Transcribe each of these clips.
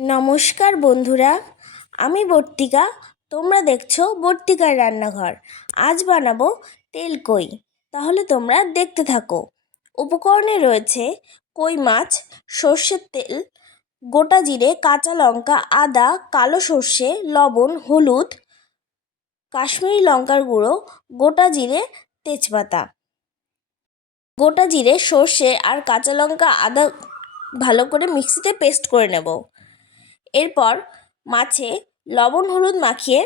নমস্কার বন্ধুরা, আমি বর্তিকা। তোমরা দেখছো বর্তিকার রান্নাঘর। আজ বানাবো তেল কই। তাহলে তোমরা দেখতে থাকো। উপকরণে রয়েছে কই মাছ, সর্ষের তেল, গোটা জিরে, কাঁচা লঙ্কা, আদা, কালো সর্ষে, লবণ, হলুদ, কাশ্মীরি লঙ্কার গুঁড়ো, গোটা জিরে, তেজপাতা। গোটা জিরে, সর্ষে আর কাঁচা লঙ্কা, আদা ভালো করে মিক্সিতে পেস্ট করে নেব। এরপর মাছে লবণ হলুদ মাখিয়ে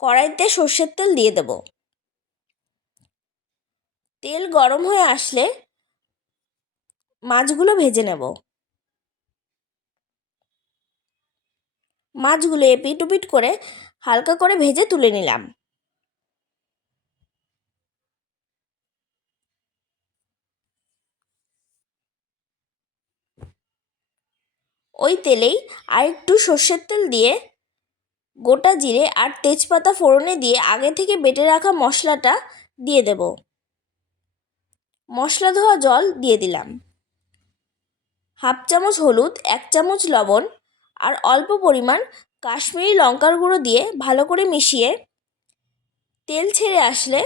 কড়াইতে সর্ষের তেল দিয়ে দেব। তেল গরম হয়ে আসলে মাছগুলো ভেজে নেব। মাছগুলো এপিট ওপিট করে হালকা করে ভেজে তুলে নিলাম। ওই তেলেই আরেকটু সর্ষের তেল দিয়ে গোটা জিরে আর তেজপাতা ফোড়নে দিয়ে আগে থেকে বেটে রাখা মশলাটা দিয়ে দেব। মশলা ধোয়া জল দিয়ে দিলাম। হাফ চামচ হলুদ, 1 চামচ লবণ আর অল্প পরিমাণ কাশ্মীরি লঙ্কার গুঁড়ো দিয়ে ভালো করে মিশিয়ে তেল ছেড়ে আসলে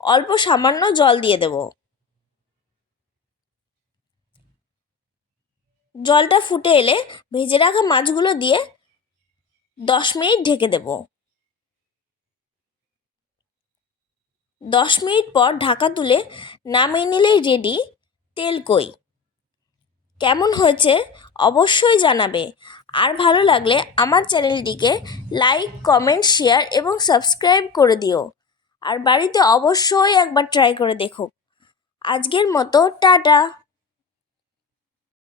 অল্প সামান্য জল দিয়ে দেব। জলটা ফুটে এলে ভেজে রাখা মাছগুলো দিয়ে 10 মিনিট ঢেকে দেব। 10 মিনিট পর ঢাকা তুলে নামিয়ে নিলেই রেডি তেল কই। কেমন হয়েছে অবশ্যই জানাবে। আর ভালো লাগলে আমার চ্যানেলটিকে লাইক, কমেন্ট, শেয়ার এবং সাবস্ক্রাইব করে দিও। আর বাড়িতে অবশ্যই একবার ট্রাই করে দেখো। আজকের মতো টাটা।